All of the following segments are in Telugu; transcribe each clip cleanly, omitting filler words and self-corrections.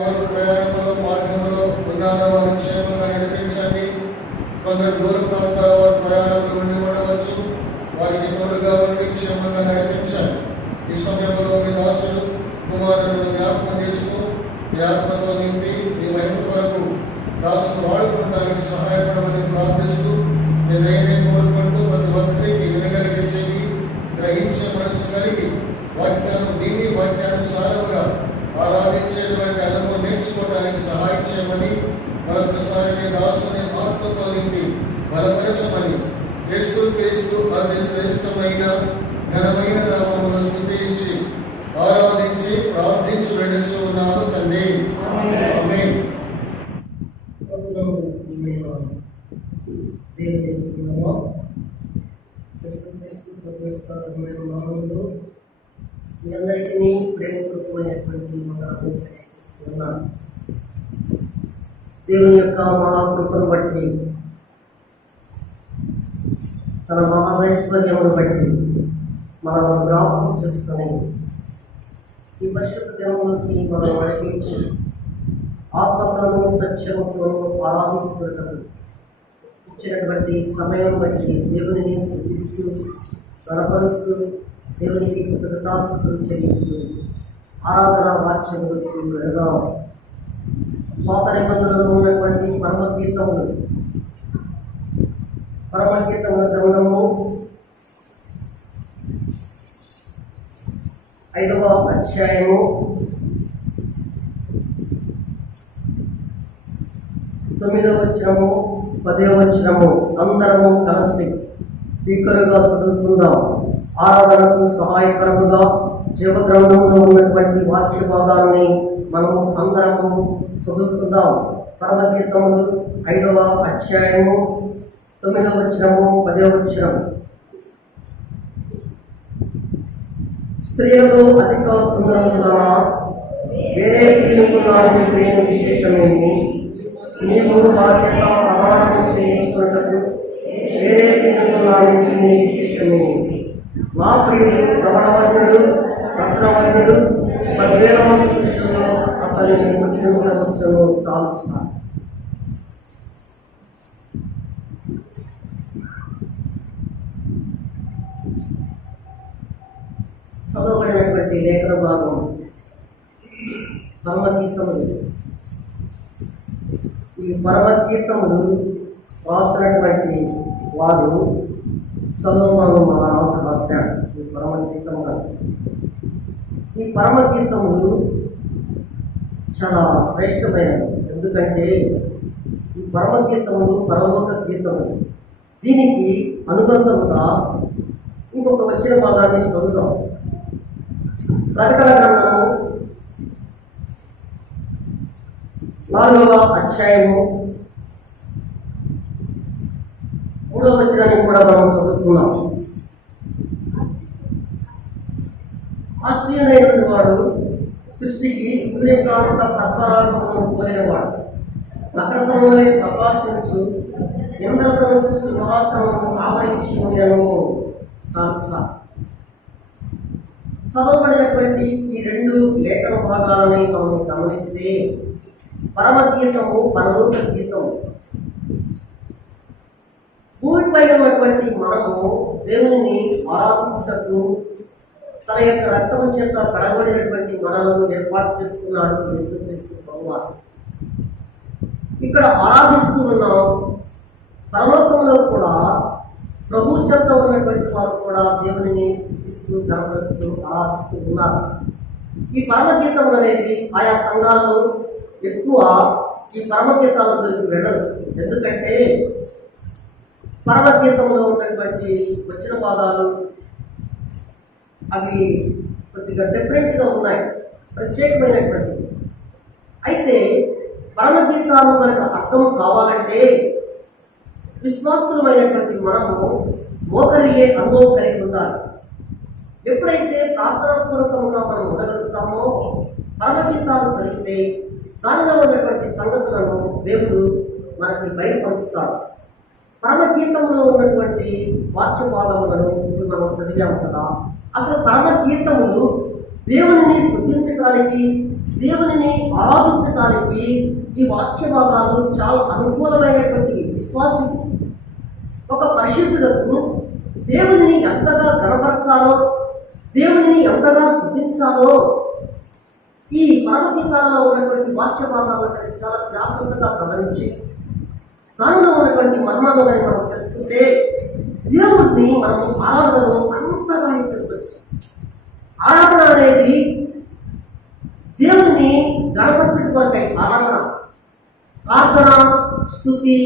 ప్రయాణంలో మార్గంలో ఉన్నారో వారి క్షేమంగా నడిపించండి. కొందరు దూర ప్రాంతాల వారి ప్రయాణంలో ఉండి ఉండవచ్చు, వారికి తోడుగా ఉండి క్షేమంగా నడిపించండి. ఈ సమయంలో మీ దాసుడు కుమారులను జ్ఞాపకం చేస్తూ మీ ఆత్మతో నింపి మీ మహిమ కొరకు దాసును వాడుకోవడానికి సహాయపడమని ప్రార్థిస్తూ మీ దయనే కోరుకుంటూ ప్రతి ఒక్కరికి వినగలిగే చెవి, గ్రహించే మనసు కలిగి వాక్యానుసారముగా ఆరాధించేటువంటి అనుభవం నేర్చుకోవడానికి సహాయం చేయమని మరొకసారి మీ దాసుని ఆత్మతో నింపి బలపరచమని యేసుక్రీస్తు అతి శ్రేష్టమైన ఘనమైన నామములో స్తుతించి ఆరాధించి ప్రార్థించి వెళ్ళచ్చు ఉన్నాను తండ్రి. ఆమేన్. మీ అందరికీ ప్రేమపూర్వకమైనటువంటి దేవుని యొక్క మహాకృపను బట్టి, తన మహావైశ్వర్యమును బట్టి మనం జ్ఞాపకం చేసుకొని ఈ పరిశుద్ధ దినంలోకి మనం నడిపించి ఆత్మతోనూ సత్యముతోనూ ఆరాధించుకున్నట్టు ఇచ్చినటువంటి సమయం బట్టి దేవుని స్తుతిస్తూ కనపరుస్తూ దేవునికి కృతజ్ఞతాస్తుతులు చెల్లిస్తూ ఆరాధన వాక్యములకి వెళదాం. పాత నిబంధనలో ఉన్నటువంటి పరమగీతముల గ్రంథము 5వ అధ్యాయము 9వ వచనము 10వ వచనము అందరము కలిసి స్పీకరుగా చదువుకుందాం. ఆరాధనకు సహాయకరముగా జీవ గ్రంథంలో ఉన్నటువంటి వాక్య భాగాన్ని మనము అందరము చదువుకుందాం. పరమగీతములు 5వ అధ్యాయము 9వ వచనము 10వ వచనము. స్త్రీలలో అధిక సుందరముగా వేరే ప్రియుకున్నాను ప్రేమ విశేషమేమి, నీవు బాధ్యత ప్రమాణం చేయించుకున్నట్టు వేరే ప్రియుకున్నాను విశేషమేమి. మా ప్రియుడు రమణవర్ణుడు రత్నవర్ణుడు 10,000 మంది పురుషులను అతనిని గుర్తించవచ్చును. చాలు చాలు. చదవబడినటువంటి లేఖన భాగం పరమగీతములు. ఈ పరమగీతములు రాసినటువంటి వారు సొలొమోను మహారాజు రాశాడు ఈ పరమగీతములు. ఈ పరమగీతములు చాలా శ్రేష్టమైనవి. ఎందుకంటే ఈ పరమగీతములు పరలోక గీతములు. దీనికి అనుబంధంగా ఇంకొక వచ్చిన భాగాన్ని చదువుదాం. ప్రకటన గ్రంథము 4వ అధ్యాయము 3వ వచనాన్ని కూడా మనం చదువుతున్నాం. ఆశ్చర్యమైనటువంటి వాడు దృష్టికి సూర్యకాంత పద్మరాగమును కోరినవాడు, నక్షత్రములే ప్రకాశించు ఇంద్రధనుస్సు సింహాసనము ఆవరించుకునేను. చదవబడినటువంటి ఈ 2 లేఖన భాగాలని మనం గమనిస్తే పరమగీతము పరలోక గీతము. భూమిపై ఉన్నటువంటి మనము దేవుని ఆరాధించుటకు తన యొక్క రక్తం చేత కడగబడినటువంటి మనలను ఏర్పాటు చేసుకున్నాడు యేసుక్రీస్తు ప్రభువు. ఇక్కడ ఆరాధిస్తూ ఉన్నాం. పరలోకంలో కూడా ప్రభు చెంత ఉన్నటువంటి వారు కూడా దేవుని స్థుతిస్తూ ఘనపరుస్తూ ఆరాధిస్తూ ఉన్నారు. ఈ పరమగీతం అనేది ఆయా సంఘాలలో ఎక్కువ ఈ పరమగీతాల గురించి వెళ్ళదు. ఎందుకంటే పరమగీతంలో ఉన్నటువంటి వచ్చిన భాగాలు అవి కొద్దిగా డిఫరెంట్గా ఉన్నాయి, ప్రత్యేకమైనటువంటి. అయితే పరమగీతాలు మనకు అర్థం కావాలంటే విశ్వాసులమైనటువంటి మనము మోకరియే అనుభవం కలిగి ఉండాలి. ఎప్పుడైతే ప్రార్థనాపూర్వకంగా మనం ఉండగలుగుతామో పరమగీతాలు చదివితే దానిలో ఉన్నటువంటి సంగతులను దేవుడు మనకి బయలుపరుస్తాడు. పరమగీతంలో ఉన్నటువంటి వాక్య భాగములను ఇప్పుడు మనం చదివాము కదా. అసలు పరమగీతములు దేవునిని స్తుతించడానికి, దేవునిని ఆరాధించడానికి ఈ వాక్య భాగాలు చాలా అనుకూలమైనటువంటి విశ్వాసం. ఒక పరిశుద్ధులకు దేవునిని ఎంతగా గణపరచాలో, దేవునిని ఎంతగా స్తుతించాలో ఈ పరమగీతాలలో ఉన్నటువంటి వాక్య భాగాలను చాలా జాగ్రత్తగా గమనించి దానిలో ఉన్నటువంటి మర్మాలను మనం తెలుసుకుంటే దేవుడిని మనం ఆరాధనలో అంతగా హెచ్చరించవచ్చు. ఆరాధన అనేది దేవుని గణపరచడం కొరకై ఆరాధన, ప్రార్థన, స్తుతి,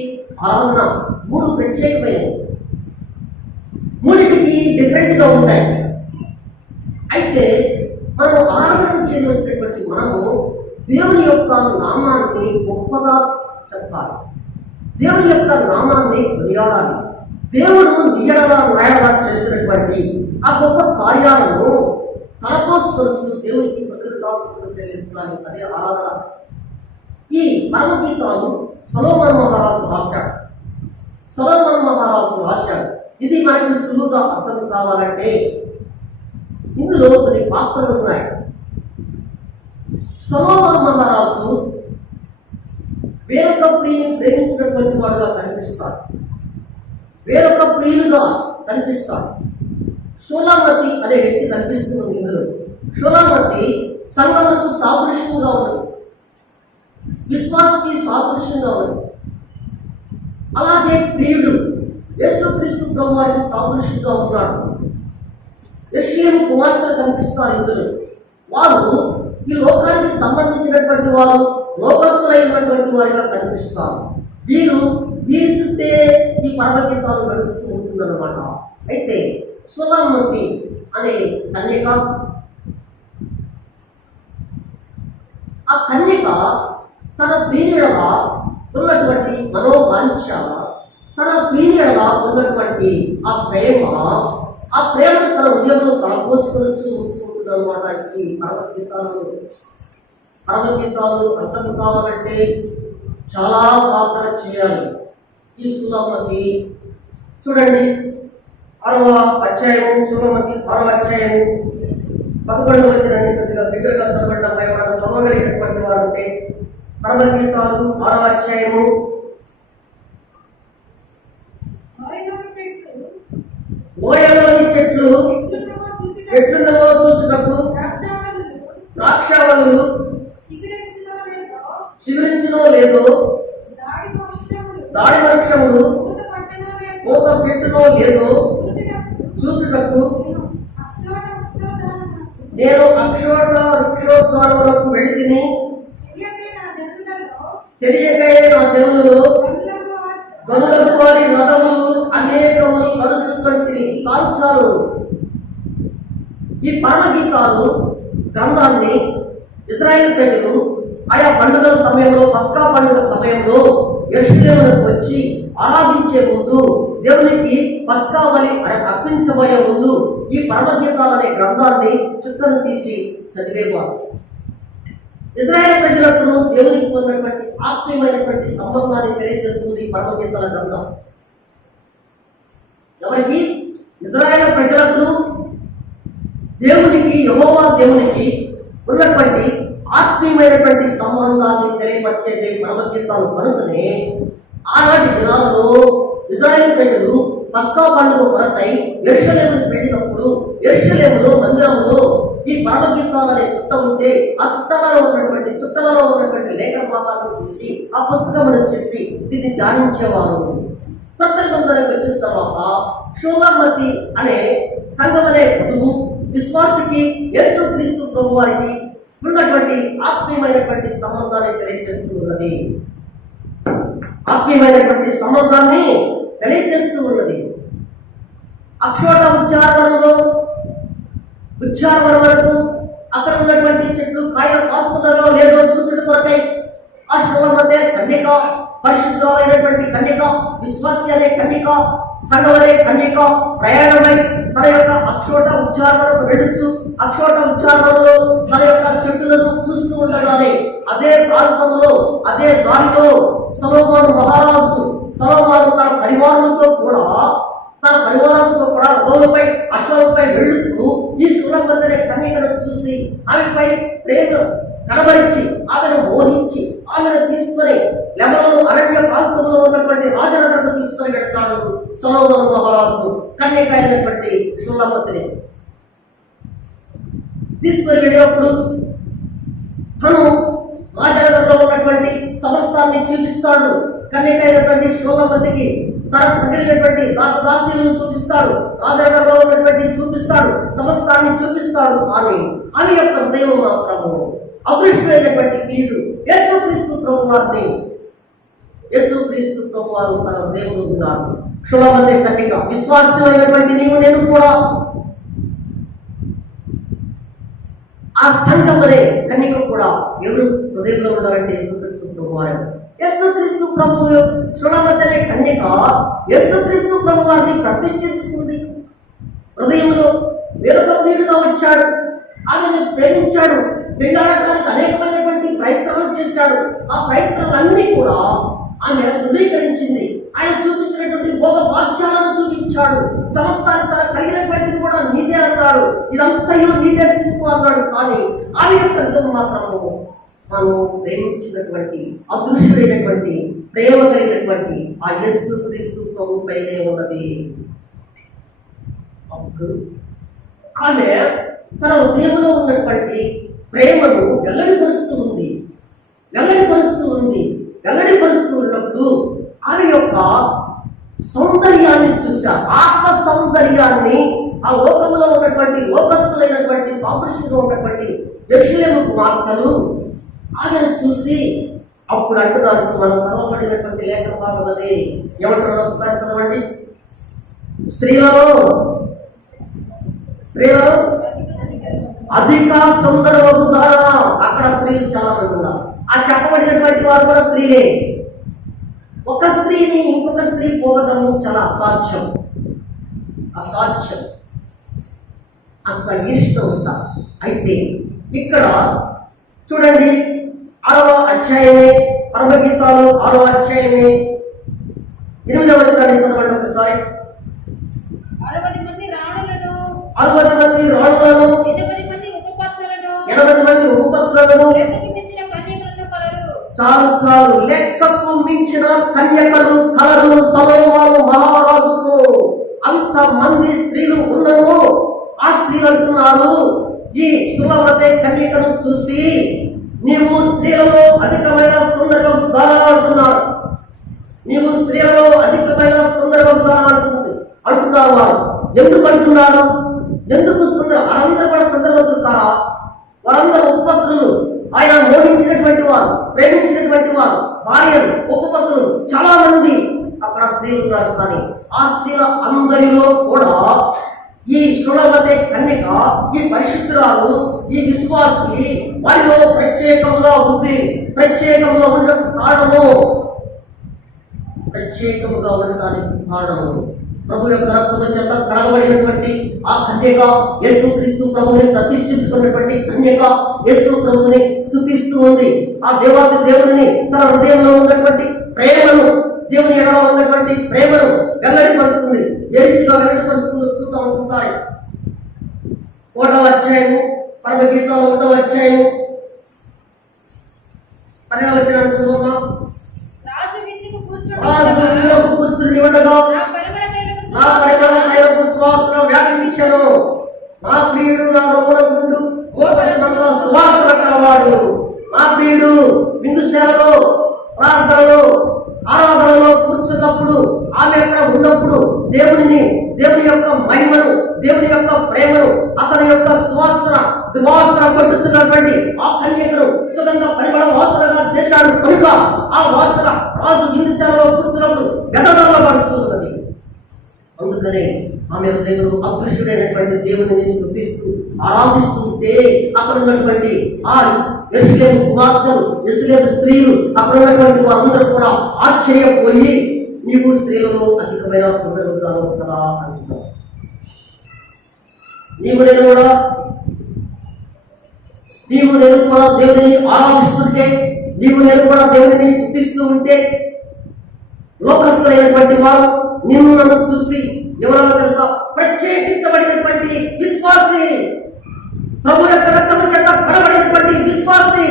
ఆరాధన మూడు ప్రత్యేకమైనవి. మూడింటికి డిఫరెంట్గా ఉంటాయి. అయితే మనం ఆరాధన చేయడం వచ్చినటువంటి మనము దేవుని యొక్క నామాన్ని గొప్పగా చెప్పాలి, దేవుని యొక్క నామాన్ని కొనియాడాలి. దేవుడు నీయడలా నాయడలా చేసినటువంటి ఆ గొప్ప కార్యాలను తలపోసుకొచ్చు దేవునికి సకృతాస్తుతులు చెల్లించాలి. అదే ఆరాధన. ఈ పరమగీతాలు సొలొమోను మహారాజు రాశాడు. సొలొమోను మహారాజు రాశాడు. ఇది మనకి సులువుగా అర్థం కావాలంటే ఇందులో కొన్ని పాత్రలు ఉన్నాయి. సొలొమోను మహారాజు వేరొక ప్రియుని ప్రేమించినటువంటి వాడుగా కనిపిస్తాడు, వేరొక ప్రియులుగా కనిపిస్తాడు. షూలామతి అనే వ్యక్తి కనిపిస్తుంది ఇందులో. షూలామతి సంఘములకు సాదృశ్యంగా ఉన్నది, విశ్వాసకి సాదృశ్యంగా ఉన్నది. అలాగే ప్రియుడు యేసుక్రీస్తు ప్రభు వారికి సాదృశ్యంగా ఉన్నాడు. యెషయా కుమార్తెలు కనిపిస్తారు ఇందులో. వారు ఈ లోకానికి సంబంధించినటువంటి వారు, లోకస్తులైనటువంటి వారిగా కనిపిస్తారు. వీరి చుట్టే ఈ పరమగీతాలు నడుస్తూ ఉంటుందన్నమాట. అయితే షూలామతి అనే కన్యక, ఆ కన్యక తన ప్రియుడగా ఉన్నటువంటి మనోవాంఛ, తన ప్రియుడగా ఉన్నటువంటి ఆ ప్రేమను తన హృదయంలో తలపోసుకొని ఉంటుంది అనమాట. ఇచ్చి పరమగీతాలు అర్థం కావాలంటే చాలా ప్రార్థన చేయాలి. ఈ షూలామతి చూడండి, 6వ అధ్యాయము, షూలామతి 6వ అధ్యాయము 11వ వచనాన్ని కొద్దిగా బిగ్గరగా చదవడం ఎవరైనా చదవగలిగినటువంటి వారు ఉంటే, పరమగీతాలు 6వ అధ్యాయము. ఓయలోని చెట్లు ఎట్లున్నవో చూచుటకు ద్రాక్షావళులు చిగురించినో లేదో, దాడి వృక్షములు పూత పెట్టునో లేదో చూచుటకు నేను అక్షోట వృక్షోద్వారములకు వెళితిని, తెలియకయే నా జనులలో గనులకు వారి రథములు అనేకములు కలుసుకుంటుని. చాలు. ఈ పరమగీతాలు గ్రంథాన్ని ఇశ్రాయేలు ప్రజలు ఆయా పండుగల సమయంలో, పస్కా పండుగ సమయంలో యెరూషలేముకు వచ్చి ఆరాధించే ముందు, దేవునికి పస్కా బలి అర్పించబోయే ముందు ఈ పరమగీతాలు అనే గ్రంథాన్ని చుట్టను తీసి చదివేవారు. ఇశ్రాయేలు ప్రజలకు దేవునికి ఉన్నటువంటి ఆత్మీయమైనటువంటి సంబంధాన్ని తెలియజేస్తుంది పరమగీతాల గ్రంథం. ఎవరికి? ఇశ్రాయేలు ప్రజలకు దేవునికి, యెహోవా దేవునికి ఉన్నటువంటి ఆత్మీయమైనటువంటి సంబంధాన్ని తెలియపరిచేది పరమగీతాలు కనుకనే ఆనాటి దినాలలో ఇశ్రాయేలు ప్రజలు పస్కా పండుగ కొరకై యెరూషలేముకు వెళ్ళినప్పుడు యెరూషలేములో మందిరంలో ఈ పరమగీతాలు అనే చుట్ట ఉంటే ఆ చుట్టలలో ఉన్నటువంటి లేఖన భాగాలను తీసి ఆ పుస్తకమును చేసి దీన్ని ధ్యానించేవారు. ప్రత్యేకంగా వచ్చిన తర్వాత షూలామతి అనే సంఘం అనే వధువు విశ్వాసికి యేసుక్రీస్తు ప్రభు వారికి ఉన్నటువంటి ఆత్మీయమైనటువంటి సంబంధాన్ని తెలియజేస్తూ ఉన్నది. ఆత్మీయమైనటువంటి సంబంధాన్ని తెలియజేస్తూ ఉన్నది. అక్షోట ఉచ్చారణ వరకు అక్కడ ఉన్నటువంటి చెట్లు కాయలు కాస్తున్నారో లేదో చూసిన కొరకై ఆ షూలామతి కన్యక, పరిశుద్ధమైనటువంటి కన్యక, విశ్వాసి అనే కన్యక, సంఘం అనే కన్యక ప్రయాణమై తన యొక్క అక్షోట ఉచ్చారణకు వెళుచు అక్షోట ఉచ్చారణలో తన యొక్క చెట్టులను చూస్తూ ఉండగానే అదే ప్రాంతంలో, అదే దారిలో సొలొమోను తన పరివారులతో కూడా తన పరివారంతో కూడా రథములపై అశ్వాలపై వెళ్తూ ఈ సులభమైన కన్యకను చూసి ఆమెపై ప్రేమ కనబరిచి ఆమెను మోహించి ఆమెను తీసుకొని లెబనోను అరణ్య ప్రాంతంలో ఉన్నటువంటి రాజనగరకు తీసుకొని వెళ్తాడు సొలొమోను మహారాజు. కన్యక అయినటువంటి సులభతిని తీసుకొని వెళ్ళినప్పుడు తను రాజనగరంలో ఉన్నటువంటి సమస్తాన్ని చూపిస్తాడు. కన్యక అయినటువంటి సులభతికి తన తగిలినటువంటి దాసదాసీలను చూపిస్తాడు, రాజనగరంలో ఉన్నటువంటి చూపిస్తాడు, సమస్తాన్ని చూపిస్తాడు. కానీ ఆమె యొక్క హృదయం మాత్రము అదృష్టమైనటువంటి కీడు యేసుక్రీస్తు ప్రభువారిని, యేసుక్రీస్తు ప్రభువారు తన హృదయంలో ఉన్నాడు. సులభతే కన్యక విశ్వాసమైనటువంటి నీవు నేను కూడా ఆ సంఘం అనే కన్యక కూడా ఎవరు హృదయంలో ఉన్నారంటే యేసుక్రీస్తు ప్రభువారు. యేసుక్రీస్తు ప్రభువు సులభతే కన్యక యేసుక్రీస్తు ప్రభువారిని ప్రతిష్ఠించుకుంది. హృదయంలో వేరొక ప్రియుడుగా వచ్చాడు, ఆమెను ప్రేమించాడు, పెళ్ళాడటానికి అనేకమైనటువంటి ప్రయత్నాలు చేశాడు. ఆ ప్రయత్నాలన్నీ కూడా ఆమె ధృవీకరించింది. ఆయన చూపించినటువంటి భోగ వాక్యాలను చూపించాడు. సమస్తాన్ని తన కలిగినటువంటిది కూడా నీదే అన్నాడు, ఇదంతయో నీదే తీసుకో అన్నాడు. కానీ ఆమె యొక్క హృదయం మాత్రము తాను ప్రేమించినటువంటి అదృశ్యుడైనటువంటి ప్రేమ కలిగినటువంటి ఆ యేసుక్రీస్తు ప్రభు పైనే ఉన్నది. అప్పుడు ఆమె తన హృదయంలో ఉన్నటువంటి ప్రేమను వెల్లడిపరుస్తూ ఉంది. వెల్లడిపరుస్తూ ఉన్నప్పుడు ఆమె యొక్క సౌందర్యాన్ని చూసా, ఆత్మ సౌందర్యాన్ని, ఆ లోకంలో ఉన్నటువంటి లోకస్తులైనటువంటి సాదృశ్యంలో ఉన్నటువంటి యెరూషలేము కుమార్తెలు ఆమెను చూసి అప్పుడు అంటున్నారు, మనం చదవబడినటువంటి లేఖన భాగం అదే. ఏమంటున్నారు ఒకసారి చదవండి. స్త్రీలలో అధిక సుందరవగు ద్వారా, అక్కడ స్త్రీలు చాలా మంది ఉన్నారు. ఆ చెప్పబడినటువంటి వారు కూడా స్త్రీలే. ఒక స్త్రీని ఇంకొక స్త్రీ పోగొట్టము చాలా అసాధ్యం. అంత ఇష్టం ఉంటారు. అయితే ఇక్కడ చూడండి, 6వ అధ్యాయమే, పరమగీతాలు 6వ అధ్యాయమే 8వ వచనాన్ని చదవండి ఒకసారి. 60 మంది రాణులను, 80 మంది ఉపపత్నులను, లెక్కకు మించిన కన్యకలను కలరు. చాలు లెక్కకు మించిన కన్యకలు కలరు. సొలొమోను మహారాజుకు అంత మంది స్త్రీలు ఉన్నను. ఆ స్త్రీలు అంటున్నారు, ఈ సులభతే కన్యకను చూసి నీవు స్త్రీలలో అధికమైన సుందరవగు దాన అంటున్నారు. నీవు స్త్రీలలో అధికమైన సుందరవగు దాన అంటున్నారు వారు. ఎందుకు అంటున్నారు? ఎందుకు సుందర? వారందరూ కూడా సుందరవతులు కారా? వారందరూ ఉపపత్నులు, ఆయన మోహించినటువంటి వారు, ప్రేమించినటువంటి వారు, భార్యలు, ఉపపత్నులు చాలా మంది అక్కడ స్త్రీలు ఉన్నారు. కానీ ఆ స్త్రీల అందరిలో కూడా ఈ సులభతే కన్యక, ఈ పరిశుద్ధురాలు, ఈ విశ్వాసి వారిలో ప్రత్యేకంగా ఉంది. ప్రత్యేకంగా ఉండడానికి కారణము ప్రభు యొక్క రక్తము చేత కడగబడినటువంటి ఆ కన్యక, యేసుక్రీస్తు ప్రభువుని ప్రతిష్ఠించుకున్నటువంటి కన్యక యేసు ప్రభువుని స్తుతిస్తూ ఉంది. ఆ దేవాది దేవుడిని తన హృదయంలో ఉన్నటువంటి ప్రేమను, దేవుని ఎడలో ఉన్నటువంటి ప్రేమను వెల్లడిపరుస్తుంది. ఏ రీతిగా వెల్లడిపరుస్తుందో చూద్దాం ఒకసారి. 1వ అధ్యాయము, పరమగీతాలు 1వ అధ్యాయము 12వ వచనం చదువుదాం. రాజు విందుకు కూర్చుని ఉండగా నా పరిమళ తైలపు సువాసన వ్యాపించెను. నా ప్రియుడు నా రొమ్మున గుండు గోపశనంగా సువాసన కలవాడు. నా ప్రియుడు విందుశాలలో, ప్రార్థనలో, ఆరాధనలో కూర్చున్నప్పుడు, ఆమె అక్కడ ఉన్నప్పుడు దేవుని యొక్క మహిమను, దేవుని యొక్క ప్రేమను, అతని యొక్క దువాసన పట్టుతున్నటువంటి ఆ కన్యకను సుగంధ పరిమళ వాసనగా చేశాడు. కనుక ఆ వాసన రాజు విందుశాలలో కూర్చున్నప్పుడు గదగదల పడుతున్నది. అందుకనే ఆమె హృదయంలో అదృష్టుడైనటువంటి దేవుని స్తుతిస్తూ ఆరాధిస్తుంటే అక్కడ ఉన్నటువంటి ఆ యెరూషలేము కుమార్తెలు, యెరూషలేము స్త్రీలు, అక్కడ ఉన్నటువంటి వారందరూ కూడా ఆశ్చర్యపోయి నీవు స్త్రీలలో అధికమైన సుందరుడుగాను కదా అంటారు. నీవు నేను కూడా దేవుని ఆరాధిస్తుంటే, నీవు నేను కూడా దేవుని స్తుతిస్తూ ఉంటే లోకస్తులైనటువంటి వారు నిన్ను నన్ను చూసి ఎవరన్నా తెలుసా? ప్రత్యేకించబడినటువంటి విశ్వాసి, ప్రభు యొక్క రక్తం చేత కనబడినటువంటి విశ్వాసి,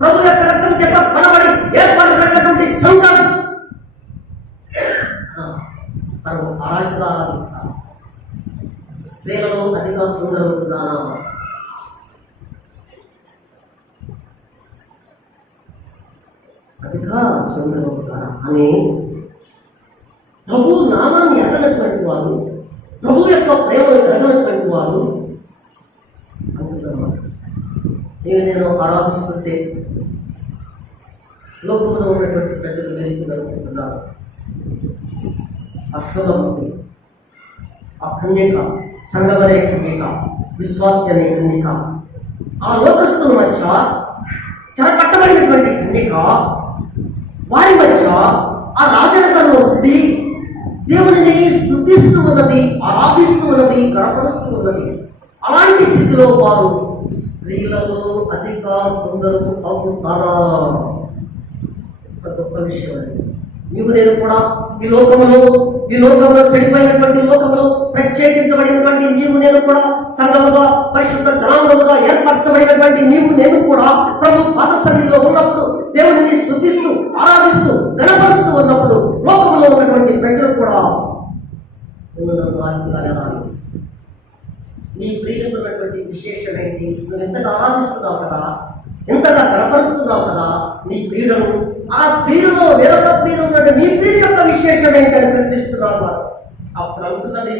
ప్రభు యొక్క రక్తం చేత కనబడి ఏర్పడినటువంటి సంఘం తను ఆరాధనగా ఆరాధించాలి. స్త్రీలలో అధిక సుందరముకు దానా, అధిక సుందరముకు దానా అని ప్రభు నామాన్ని ఎరగనటువంటి వారు, ప్రభు యొక్క ప్రేమను ఎరగనటువంటి వారు అంటున్నారు. నేను ఆరాధిస్తుంటే లోకంలో ఉన్నటువంటి ప్రజలు జరుగుతుందనుకుంటున్నారు. అశ్వలముకి ఆ కన్యక, సంగమనే కన్యక, విశ్వాసి అనే కన్యక, ఆ లోకస్తుల మధ్య చెరపట్టబడినటువంటి కన్యక, వారి మధ్య ఆ రాజనగరంలో ఉంది, దేవునిని స్తుతిస్తూ ఉన్నది, ఆరాధిస్తూ ఉన్నది, గణపరుస్తూ ఉన్నది. అలాంటి స్థితిలో వారు స్త్రీలలో అధిక సుందరము అవుతారా? గొప్ప విషయం అండి. నీవు నేను కూడా ఈ లోకంలో చెడిపోయినటువంటి లోకంలో ప్రత్యేకించబడినటువంటి నీవు నేను కూడా సంఘముగా, పరిశుద్ధ జనాంగముగా ఏర్పరచబడినటువంటి నీవు నేను కూడా ప్రభు పాద సన్నిధిలో ఉన్నప్పుడు, దేవుడిని స్తుతిస్తూ ఆరాధిస్తూ గణపరుస్తూ ఉన్నప్పుడు లోకంలో ఉన్నటువంటి ప్రజలు కూడా నీ ప్రియులైనటువంటి విశేషం ఏంటి? నువ్వు ఎంతగా ఆరాధిస్తున్నావు కదా, ఎంతగా గణపరుస్తున్నావు కదా నీ ప్రియులను, ఆ ప్రియులలో వేరొక ప్రియులు ఉన్నట్టు నీ ప్రియుల యొక్క విశేషం ఏంటని ప్రశ్నిస్తున్నారు వారు. అప్పుడు అంటున్నది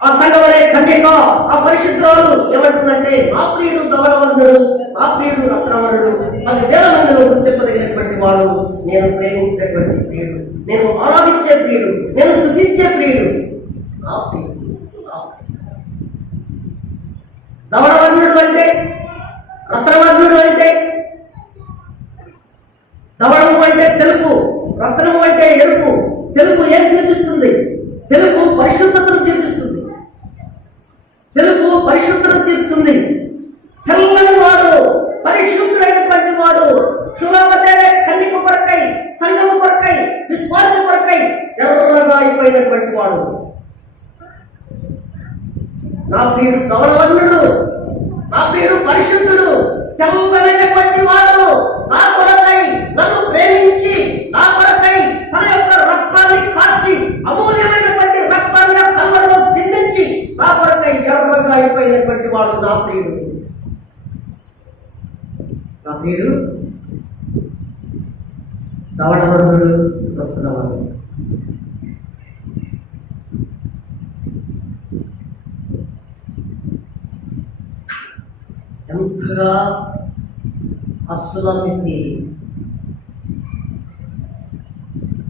ఆ సంఘమనే కన్యక, ఆ పరిశుద్ధురాలు ఏమంటుందంటే, నా ప్రియుడు ధవళవర్ణుడు, నా ప్రియుడు రత్నవర్ణుడు, 10,000 మందిలో గుర్తింపదగినటువంటి వాడు, నేను ప్రేమించినటువంటి ప్రియుడు, నేను ఆరాధించే ప్రియుడు, నేను స్తుతించే ప్రియుడు, నా ప్రియుడు. ధవళవర్ణుడు అంటే, రత్నవర్ణుడు అంటే, ధవళము అంటే తెలుపు, రత్నము అంటే ఎరుపు. తెలుపు ఏం చూపిస్తుంది? తెలుపు పరిశుద్ధతను చూపిస్తుంది. తెలుపు పరిశుద్ధతను చూపుతుంది. తెల్లని వాడు, పరిశుద్ధుడైనటువంటి వాడు, శుభమతే కన్యక కొరకై, సంఘము కొరకై, విశ్వాస కొరకై ఎర్రగా అయిపోయినటువంటి వాడు. నా ప్రియుడు ధవళవర్ణుడు, నా ప్రియుడు పరిశుద్ధుడు, తెల్లనైనటువంటి వాడు, నా కొరకై నన్ను ప్రేమించి, నా కొరకై తన యొక్క రక్తాన్ని కార్చి, అమూల్యమైనటువంటి రక్తాన్ని కళ్ళలో సిందించి, నా కొరకై ఎర్రగా అయిపోయినటువంటి వాడు నా ప్రియుడు. నా ప్రియుడు ధవళవర్ణుడు, రత్నవర్ణుడు. ఎంతగా అస్సులమితి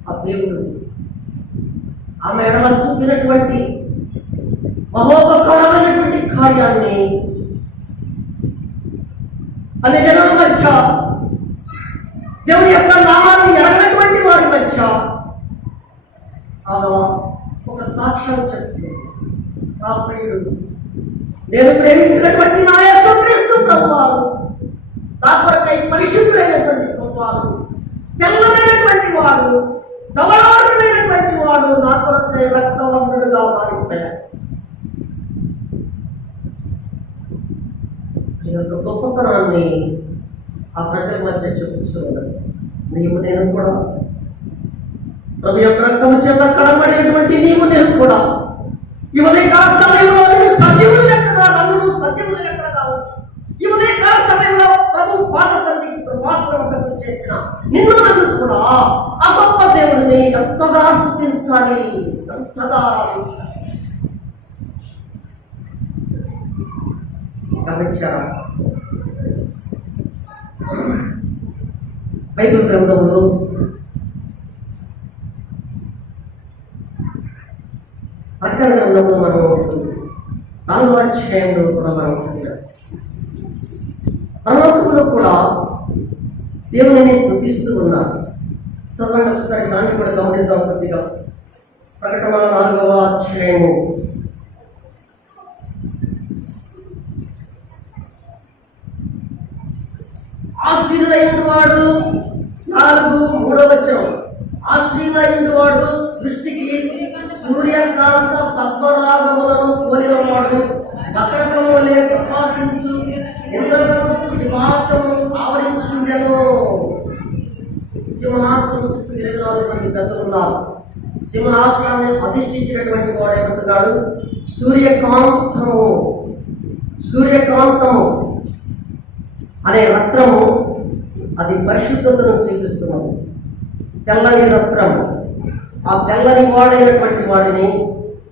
ఆ దేవుడు ఆమె ఎడల చూపినటువంటి మహోపకారమైనటువంటి కార్యాన్ని అనే జనుల మధ్య, దేవుని యొక్క నామాన్ని ఎరగనటువంటి వారి మధ్య ఆమె ఒక సాక్ష్యం చెప్తుంది. నా ప్రియుడు, నేను ప్రేమించినటువంటి నా యేసుక్రీస్తు ప్రభువారు, నా కొరకై పరిశుద్ధులైనటువంటి ప్రభువారు, తెల్లనైనటువంటి వాడు, ధవళవర్ణుడైనటువంటి వాడు, నా కొరకై రక్తవర్ణుడుగా మారిపోయాడు. ఈ యొక్క గొప్పతనాన్ని ఆ ప్రజల మధ్య చూపిస్తూ ఉన్నది. నీవు నేను కూడా ప్రభు యొక్క రక్తము చేత కడబడినటువంటి నీవు నేను కూడా ఈ ఉదయకాల సమయంలో నేను సజీవుల లెక్కగా, నన్ను సజీవుల లెక్కగా కావచ్చు. ఈ ఉదయకాల సమయంలో ప్రభు పాద సన్నిధికి కృపాసన వద్దకు చేర్చిన నిన్ను నన్ను కూడా ఆ గొప్ప దేవుడిని ఎంతగా స్తుతించాలి, ఎంతగా ఆరాధించాలి. గమనించారా? బైబిల్ గ్రంథంలో ప్రకటన గ్రంథంలో మనం 4వ అధ్యాయంలో కూడా మనం చదివాం. పరలోకంలో కూడా దేవుని స్తుతిస్తూ ఉన్నారు. చదవండి ఒకసారి, దాన్ని కూడా గమనిద్దాం కొద్దిగా. ప్రకటన 4వ అధ్యాయము ఆశీనుడైన వాడు 4:3 వచనం. ఆశీనుడైన వాడు దృష్టికి సూర్యకాంతి సింహాసనం చుట్టూ 24 మంది పెద్దలు ఉన్నారు. సింహాసనాన్ని అధిష్ఠించినటువంటి వాడు ఏమంటున్నాడు? సూర్యకాంతము అనే రత్నము, అది పరిశుద్ధతను చూపిస్తున్నది. తెల్లని రత్నము, ఆ తెల్లని వాడైనటువంటి వాడిని